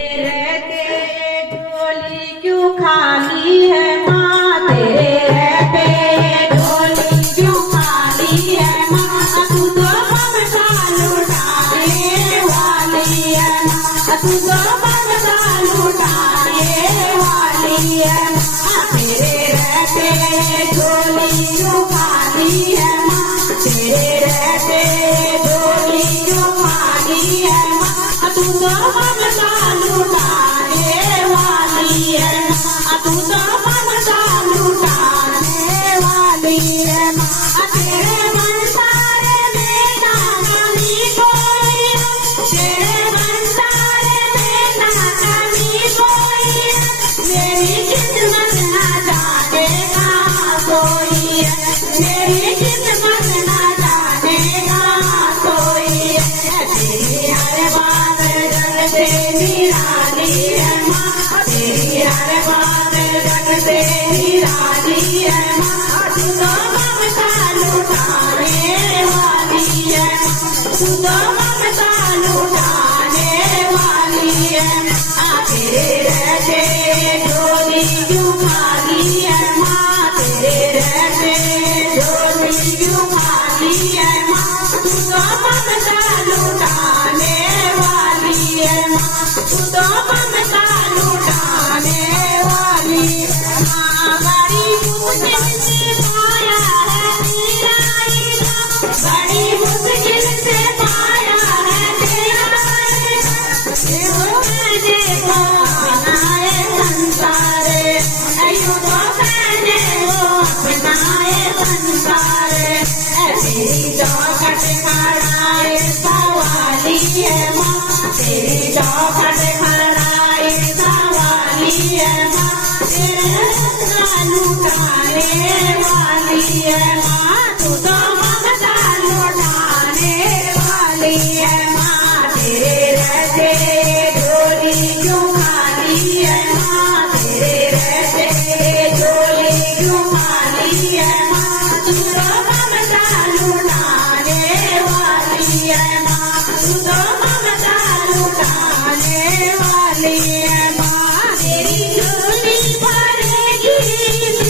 रहते झोली क्यों खाली है माँ, तेरे रहते झोली क्यों खाली है माँ, तू तो ममता लुटाने वाली है माँ, तू तो ममता लुटाने वाली है माँ, तेरे रहते झोली क्यों खाली है माँ, तेरे रहते झोली क्यों खाली है माँ, तू तो ममता लुटाने वाली है माँ, तू तो ममता लुटाने वाली है माँ, तेरे भंडारे में ना कमी कोई, तेरे भंडारे में ना कमी कोई, मेरी किस्मत ना जाने कहाँ कोई है, मेरी किस्मत ना जाने कहाँ कोई है, तेरी हर बात से निराली है माँ, तेरी हर बात से निराली है माँ, तू तो ममता लुटाने वाली है माँ, तू तो ममता लुटाने वाली है माँ, तेरे रहते झोली क्यों खाली है माँ, तेरे रहते झोली क्यों खाली है माँ, तू तो ममता लुटाने वाली है माँ, तू तो ममता लुटाने वाली है माँ, बड़ी मुश्किल से पाया है तेरा इनाम, बड़ी मुश्किल से पाया है तेरा इनाम, मैंने वो बनाए संसारे, यूं तो मैंने वो बनाए संसारे, तेरी चौखट खड़ाए सवाली है माँ, तेरी चौखट खड़ाए सवाली है माँ, तेरे लुटाने वाली है माँ, तू तो ममता लुटाने वाली है माँ, तेरे रहते झोली क्यों खाली है माँ, तेरे रहते झोली क्यों खाली है माँ, तू तो ममता लुटाने वाली है माँ, तू तो ममता लुटाने वाली है माँ, तेरी झोली भरेगी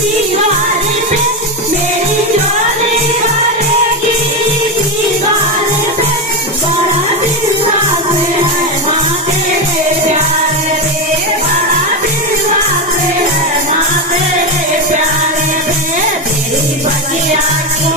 दीवार पे, मेरी झोली भरेगी दीवार पे, बड़ा विश्वास है माँ तेरे प्यार पे, बड़ा विश्वास है माँ तेरे प्यार पे, तेरी बगिया की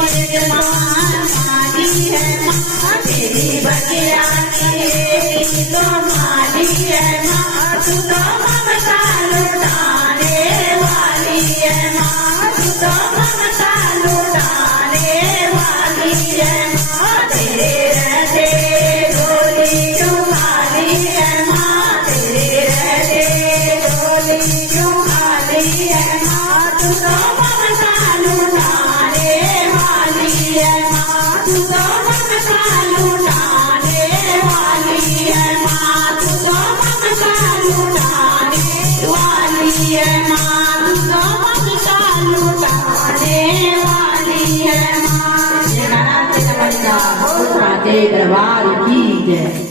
माली है माँ, तेरी बगिया की तो माली है माँ, तू तो ममता लुटाने वाली है माँ, तू तो ममता लुटाने वाली है माँ, तेरे रहते झोली क्यों खाली है माँ, तेरे रहते झोली क्यों खाली है माँ, तू तो ममता लुटाने वाली है माँ, तू तो ममता लुटाने वाली है माँ, तू तो ममता लुटाने वाली है माँ, तू तो ममता लुटाने वाली है माँ, जय नारायण दरबार की जय।